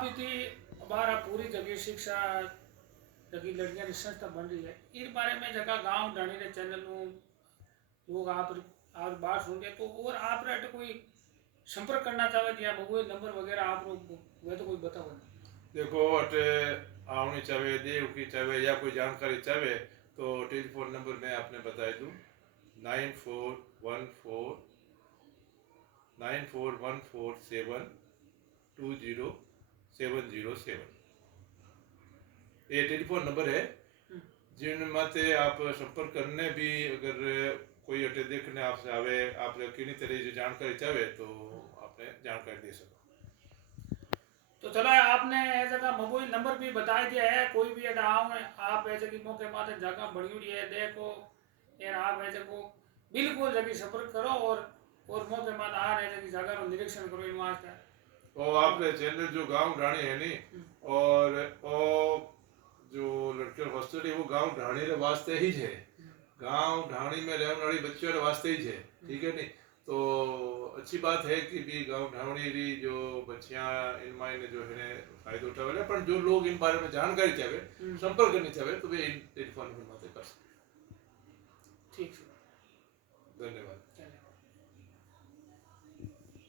आप इतनी हमारा पूरी जगह शिक्षा जगह लड़कियां की संस्था बन रही है इन बारे में जगह गांव ढाणी रे चैनल लोग आप बात सुन रहे तो और आप रे कोई संपर्क करना चाहे या मोबाइल नंबर वगैरह आप लोग वह तो कोई बताओ ना। देखो अटे आवनी चाहे देव की चाहे या कोई जानकारी चाहे तो टेलीफोन नंबर मैं आपने बता दूं 9414 ये टेलीफोन नंबर है जिनमें से आप संपर्क करने भी अगर कोई अटे देखने आपसे आवे आप किन्हीं तरह की जानकारी चाहे तो आपने जानकारी दे सको। तो चलो आपने ऐसा का मोबाइल नंबर भी बता दिया है कोई भी आओ आप ऐसे की मौके माते जगह बड़ी हुई है देखो यार आप ऐसे को बिल्कुल जगह संपर्क करो और मौके माते आ रहे की जगह निरीक्षण करो इन वास्ते और आपने चैनल जो गांव ढाणी है नी और जो लड़के हॉस्टल है वो गांव ढाणी रे वास्ते ही है गांव ढाणी में रहने वाली बच्चों रे वास्ते ही है ठीक है नी। तो अच्छी बात है कि भी गांव ढाणी री जो बच्चियां इनमें जो है फायदा उठावे पर जो लोग इन बारे में जानकारी चाहे संपर्क करनी चाहे तो वे इन टेलीफोन नंबर माते कर सकते। ठीक है धन्यवाद।